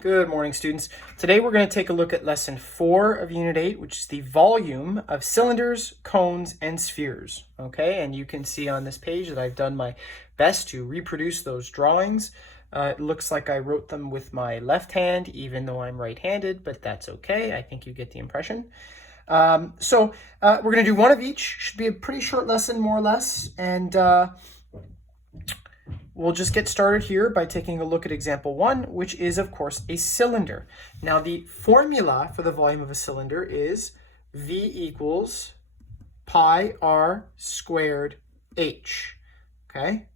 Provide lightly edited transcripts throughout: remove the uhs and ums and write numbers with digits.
Good morning, students. Today we're going to take a look at lesson 4 of Unit 8, which is the volume of cylinders, cones, and spheres. Okay, and you can see on this page that I've done my best to reproduce those drawings. It looks like I wrote them with my left hand, even though I'm right-handed, but that's okay. I think you get the impression. We're going to do one of each. Should be a pretty short lesson, more or less, and we'll just get started here by taking a look at example 1, which is, of course, a cylinder. Now, the formula for the volume of a cylinder is V equals pi r squared h, okay?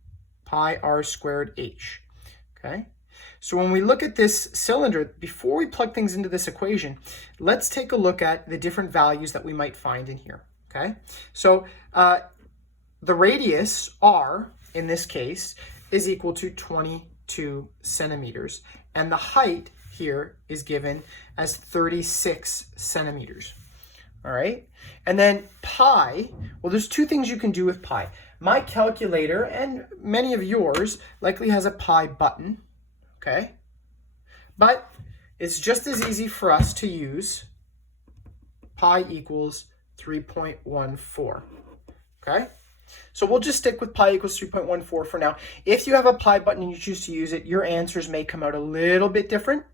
Pi r squared h, okay? So when we look at this cylinder, before we plug things into this equation, let's take a look at the different values that we might find in here, okay? So the radius, r, in this case, is equal to 22 centimeters. And the height here is given as 36 centimeters. All right. And then pi, well, there's two things you can do with pi. My calculator and many of yours likely has a pi button. Okay. But it's just as easy for us to use pi equals 3.14. Okay. So we'll just stick with pi equals 3.14 for now. If you have a pi button and you choose to use it, your answers may come out a little bit different,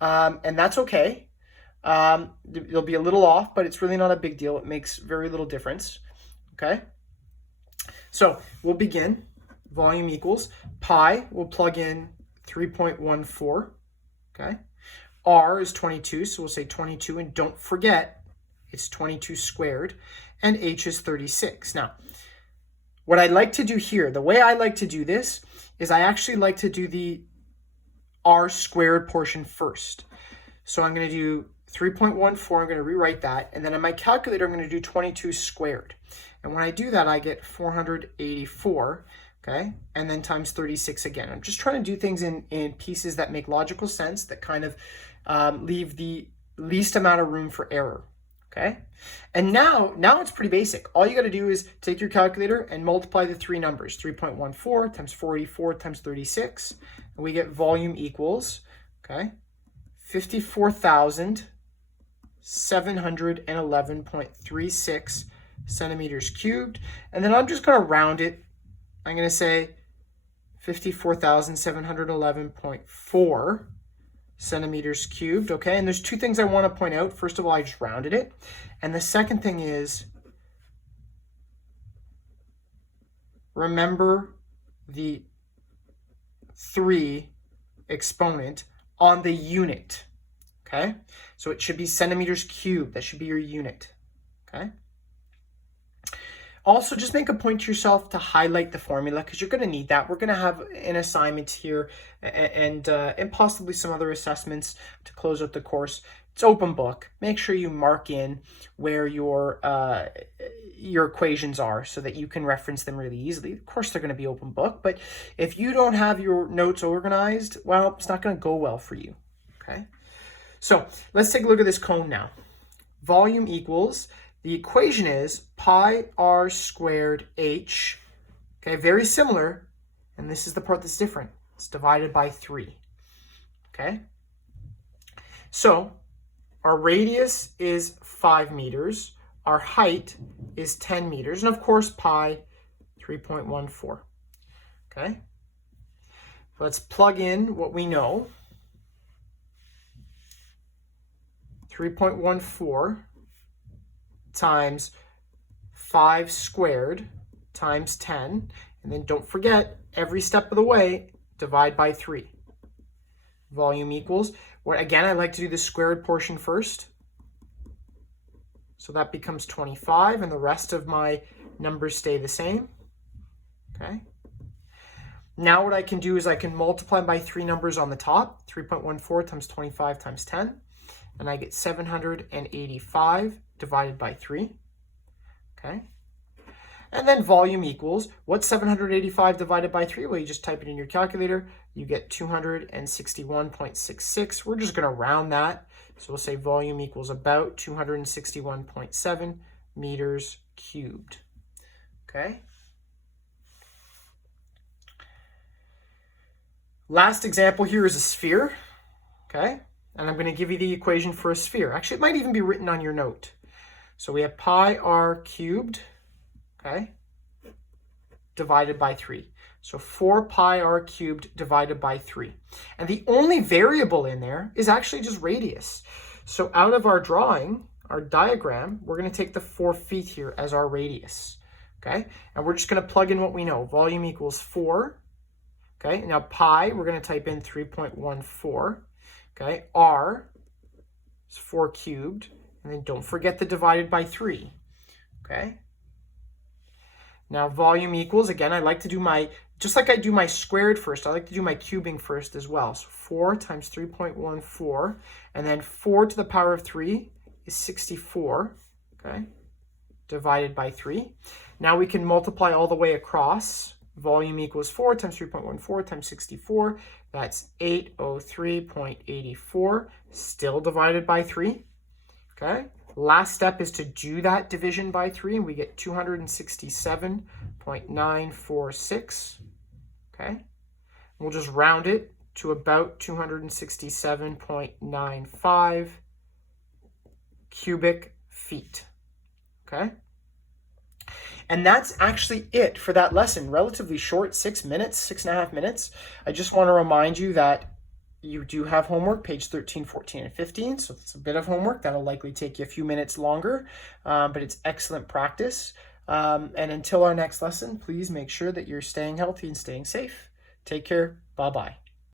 and that's okay. It'll be a little off, but it's really not a big deal. It makes very little difference, okay? So we'll begin. Volume equals pi, we'll plug in 3.14, okay? R is 22, so we'll say 22, and don't forget, it's 22 squared, and h is 36. Now, what I'd like to do here, the way I like to do this is I actually like to do the r squared portion first. So I'm going to do 3.14, I'm going to rewrite that, and then on my calculator I'm going to do 22 squared. And when I do that, I get 484, okay, and then times 36 again. I'm just trying to do things in pieces that make logical sense, that kind of leave the least amount of room for error. Okay, and now it's pretty basic. All you got to do is take your calculator and multiply the three numbers, 3.14 times 484 times 36, and we get volume equals, okay, 54,711.36 centimeters cubed. And then I'm just going to round it. I'm going to say 54,711.4 centimeters cubed, okay? And there's two things I want to point out. First of all, I just rounded it. And the second thing is, remember the 3 exponent on the unit, okay? So it should be centimeters cubed. That should be your unit, okay? Also, just make a point to yourself to highlight the formula because you're going to need that. We're going to have an assignment here and possibly some other assessments to close out the course. It's open book. Make sure you mark in where your equations are so that you can reference them really easily. Of course, they're going to be open book, but if you don't have your notes organized, well, it's not going to go well for you, okay? So let's take a look at this cone now. Volume equals, the equation is pi r squared h, okay, very similar, and this is the part that's different. It's divided by 3, okay? So our radius is 5 meters, our height is 10 meters, and of course pi 3.14, okay? Let's plug in what we know. 3.14 times 5 squared times 10, and then don't forget, every step of the way, divide by 3. Volume equals, again, I like to do the squared portion first. So that becomes 25, and the rest of my numbers stay the same, okay? Now what I can do is I can multiply by 3 numbers on the top, 3.14 times 25 times 10, and I get 785 divided by 3, okay? And then volume equals, what's 785 divided by 3? Well, you just type it in your calculator. You get 261.66. We're just going to round that. So we'll say volume equals about 261.7 meters cubed, okay? Last example here is a sphere. okay? And I'm going to give you the equation for a sphere. Actually, it might even be written on your note. So we have pi r cubed, okay, divided by 3. So 4 pi r cubed divided by 3. And the only variable in there is actually just radius. So out of our drawing, our diagram, we're going to take the 4 feet here as our radius, okay? And we're just going to plug in what we know. Volume equals 4, okay? Now pi, we're going to type in 3.14, okay? R is 4 cubed, and then don't forget the divided by 3, okay? Now volume equals, again, I like to do my, just like I do my squared first, I like to do my cubing first as well. So 4 times 3.14, and then 4 to the power of 3 is 64, okay, divided by 3. Now we can multiply all the way across. Volume equals 4 times 3.14 times 64. That's 803.84, still divided by 3, okay? Last step is to do that division by 3, and we get 267.946, okay? We'll just round it to about 267.95 cubic feet, okay? And that's actually it for that lesson. Relatively short, 6 minutes, 6.5 minutes. I just want to remind you that you do have homework, page 13, 14, and 15. So it's a bit of homework. That'll likely take you a few minutes longer, but it's excellent practice. And until our next lesson, please make sure that you're staying healthy and staying safe. Take care. Bye-bye.